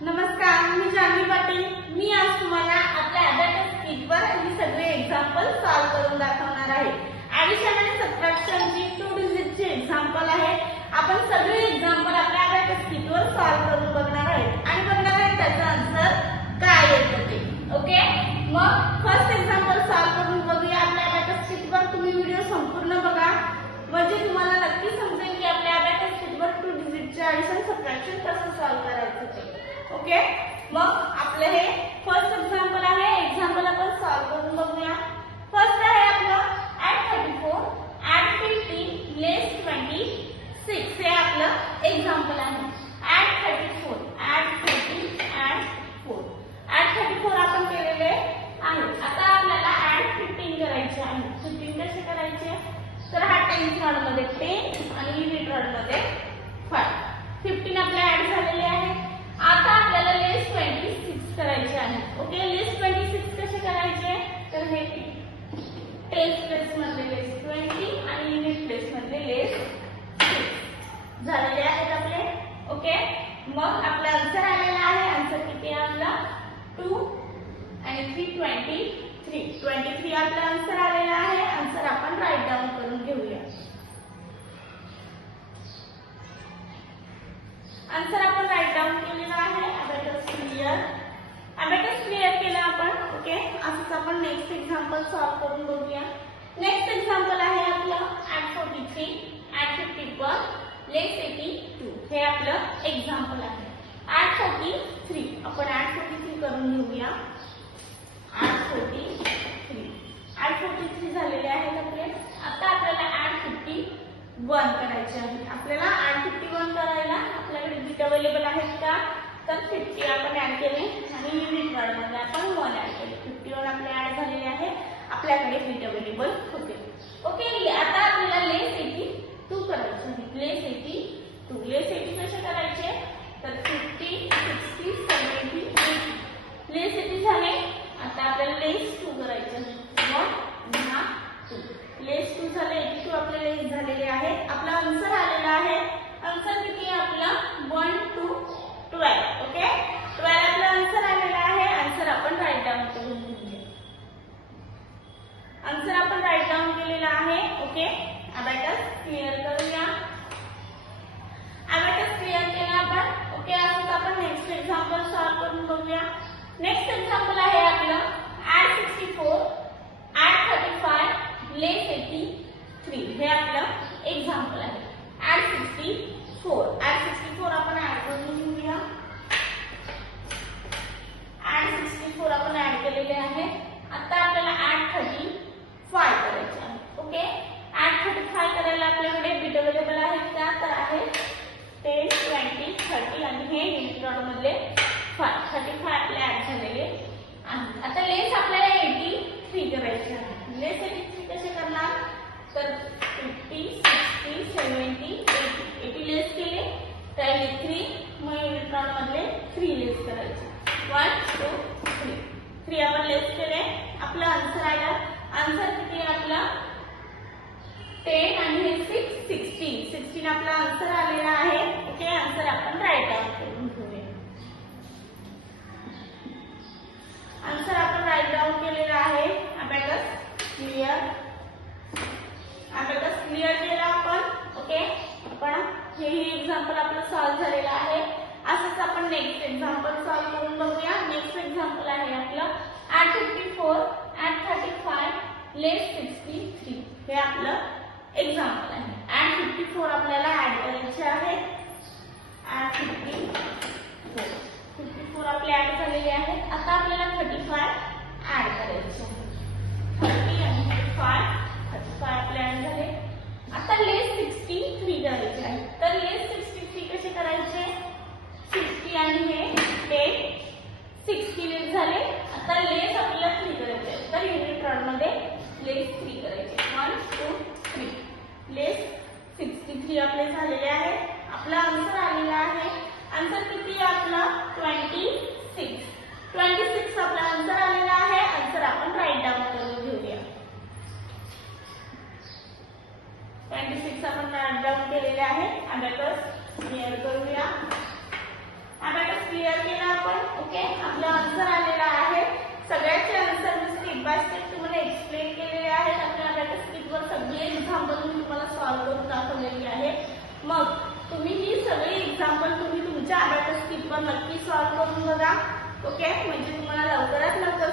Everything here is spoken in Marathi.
नमस्कार, मी जानवी पाटील। मी आज तुम्हाला आपल्या अबॅकस कीटवर ही सगळे एक्झाम्पल सॉल्व करून दाखवणार आहे। ॲडिशन आणि सबट्रॅक्शनची 2 डिजिटचे एक्झाम्पल आहे। आपण सगळे एक्झाम्पल आपल्या अबॅकस कीटवर सॉल्व करून बघणार आहोत आणि बघणार आहे त्याचा आन्सर काय येतो ते। ओके, मग फर्स्ट एक्झाम्पल सॉल्व करून बघूया आपल्या अबॅकस कीटवर। तुम्ही व्हिडिओ संपूर्ण बघा म्हणजे तुम्हाला नक्की समजेल की आपल्या अबॅकस कीटवर 2 डिजिटचे ॲडिशन सबट्रॅक्शन कसं सॉल्व करायचं ते। ओके, मग आपले हे फर्स्ट एक्झाम्पल आहे। एक्झाम्पल आपण सॉल्व करून बघूया। फर्स्ट आहे आपलं add 34 add 50 less 26 हे आपलं एक्झाम्पल आहे। add 34 add 30 add 4 add 34 आपण केलेले आहे। आता आपल्याला add 15 करायचे आहे। 15 कसे करायचे तर हा टेन्स रॉड मध्ये 10 आणि युनिट रॉड मध्ये 5 15 आपले ऍड झालेले आहे। आता आपल्याला लेस 26 करायचे आहे। ओके, लेस 26 कसे करायचे तर हे टेन्स प्लेस मध्ये लेस 20 आणि युनिट प्लेस मध्ये लेस 6 झालेले आहेत आपले। ओके, मग आपला आन्सर आलेला आहे। आन्सर किती आहे आपला 2 आणि 3 23 आपला आन्सर आलेला आहे। आन्सर आपण राईट डाऊन करून घेऊया। आन्सर आपण राईट डाऊन केलेला आहे। अबॅकस क्लियर केला आपण। ओके, असंच आपण नेक्स्ट एक्झाम्पल सॉल्व करून बघूया। नेक्स्ट एक्झाम्पल आहे आपलं add 43 add 51 less 82 हे आपलं एक्झाम्पल आहे। add 43 आपण add 43 करून घेऊया। add 43 झालेले आहेत आपले। आता आपल्याला add 51 करायचे आहे। आपल्याला add 51 करायला आपल्याकडे बिट अवेलेबल आहेत का तर 50 आपण ऍड केले आणि युनिट रॉड मध्ये आपण 1 ऍड केले। 51 आपले ऍड झालेले आहे, आपल्याकडे बिट अवेलेबल होते। ओके, आता आपल्याला लेस 82 करायचे आहे। लेस 82 कसे करायचे तर 50 60 70 80 लेस 80 झाले। आता आपल्याला लेस 2 करायचे आहे। 1 2 लेस 2 झाले। 82 आपले लेस झालेले आहेत। आपला आन्सर आलेला आहे। आन्सर किती आहे आपला 1 to 12। ओके, 12 आपला आन्सर आलेला आहे। आन्सर आपण राईट डाऊन करून घेऊया। आन्सर आपण राईट डाऊन केलेला आहे। ओके, अबॅकस क्लिअर करूया। अबॅकस क्लिअर केला आपण। ओके, असंच आपण नेक्स्ट एक्झाम्पल सॉल्व करून बघूया। नेक्स्ट एक्झाम्पल आहे आपलं add 64 add 35 less 83 हे आपलं एक्झाम्पल आहे। add 64 आपण ऍड करून घेऊया। add 64 आपण ऍड केलेले आहे। आता आपल्याला add 35 करायचे आहे। ओके, add 35 करायला आपल्याकडे बिट अवेलेबल आहेत का तर आहे 10 20 30 आणि हे युनिट रॉड मधले 35 आपले ऍड झालेले आहेत। आता लेस आपल्याला 83 करायचे आहे। लेस 83 कसे करणार तर 50 60 70 80 लेस केले तर 3 मग युनिट रॉड मधले 3 लेस करायचे। 1 2 3 आपण लेस केले। आपला आन्सर आला। आन्सर किती आहे आपला 10 आणि हे 16 आपला आन्सर आलेला आहे। ओके, आन्सर आपण राईट डाऊन करून घेऊया। आन्सर आपण राईट डाऊन केलेला आहे। अबॅकस क्लिअर केला आपण। ओके, आपण हे एक्झाम्पल आपलं सॉल्व झालेलं आहे। असंच आपण नेक्स्ट एक्झाम्पल सॉल्व करून बघूया। नेक्स्ट एक्झाम्पल आहे आपलं add 54 add 35 less 63 हे आपलं एक्झाम्पल आहे। add 54 आपल्याला ऍड करायचे आहे। add 54 आपले ऍड झालेले आहेत। आता आपल्याला 35 ऍड करायचे आहे। 30 आणि 35 आपले ऍड झाले। आता लेस 63 करायचे आहे। तर लेस 63 कसे करायचे 60 आणि हे 10 60 लेस झाले। आता लेस आपल्याला 3 करायचे तर युनिट रॉड मध्ये लेस 3 करायचे। 1 2 3 लेस 63 आपले झालेले आहे। आपला आन्सर आलेला आहे। आन्सर किती आहे आपला 26 आपला आन्सर आलेला आहे। आन्सर आपण राईट डाऊन करून घेऊया। 26 आपण राईट डाऊन केलेले आहे। अबॅकस क्लिअर करूया। अबॅकस क्लिअर केला सगळ्याचे answer me step by step तुम्हाला एक्सप्लेन केलेले आहेत. आपल्या अबॅकस किटवर सगळे एक्झाम्पल मी तुम्हाला सॉल्व्ह करून दाखवलेली आहे. मग तुम्ही ही सगळी एक्झाम्पल तुम्ही तुमच्या अबॅकस किटवर नक्की सॉल्व्ह करून बघा. ओके, म्हणजे तुम्हाला लवकरात लवकर